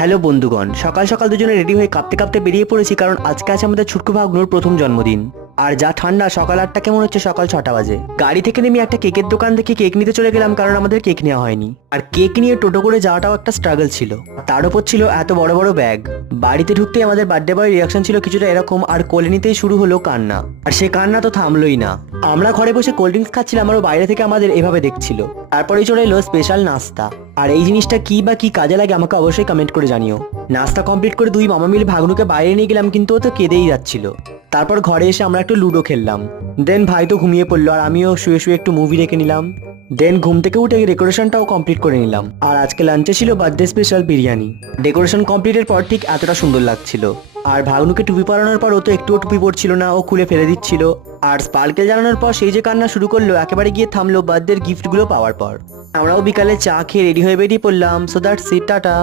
Hello বন্ধুগণ, সকাল সকাল দুজনে রেডি হয়ে কাঁপতে কাঁপতে বেরিয়ে পড়েছি, কারণ আজকে আছে আমাদের ছুটকু ভাগ্নুর প্রথম জন্মদিন। আর যা ঠান্ডা, সকাল 8টা কেমন হচ্ছে সকাল 6টা বাজে। গাড়ি থেকে নেমে একটা কেকের দোকান থেকে কেক নিতে চলে গেলাম, কারণ আমাদের কেক নেওয়া হয়নি। আর কেক নিয়ে টোটো করে যাওয়াটাও একটা স্ট্রাগল ছিল, তার উপর ছিল এত বড় বড় ব্যাগ। বাড়িতে ঢুকতেই আমাদের বার্থডে বয়ের রিয়াকশন ছিল কিছুটা এরকম, আর কোলে নিতেই শুরু হলো কান্না। আর সে কান্না তো থামলোই না। আমরা ঘরে বসে কোল্ড ড্রিঙ্কস খাচ্ছিলাম, আর ও বাইরে থেকে আমাদের এভাবে দেখছিল। তারপরেই চলে এলো স্পেশাল নাস্তা। আর এই জিনিসটা কি বা কি কাজে লাগে আমাকে অবশ্যই কমেন্ট করে জানিও। নাস্তা কমপ্লিট করে দুই মামা মিলে ভাগ্নুকে বাইরে নিয়ে গেলাম, কিন্তু ও তো কেঁদেই যাচ্ছিল। তারপর ঘরে এসে আমরা একটু লুডো খেললাম। দেন ভাই তো ঘুমিয়ে পড়লো, আর আমিও শুয়ে শুয়ে একটু মুভি দেখে নিলাম। দেন ঘুম থেকে উঠে ডেকোরেশনটাও কমপ্লিট করে নিলাম। আর আজকে লাঞ্চে ছিল বার্থডে স্পেশাল বিরিয়ানি। ডেকোরেশন কমপ্লিটের পর ঠিক এতটা সুন্দর লাগছিল। আর ভাগ্নুকে টুপি পরানোর পর ও তো একটুও টুপি পরছিল না, ও খুলে ফেলে দিচ্ছিল। আর স্পার্কেল জ্বালানোর পর সেই যে কান্না শুরু করলো, একেবারে গিয়ে থামলো বার্থডের গিফটগুলো পাওয়ার পর। আমরাও বিকালে চা খেয়ে রেডি হয়ে বেরিয়ে পড়লাম। So that's it, tata.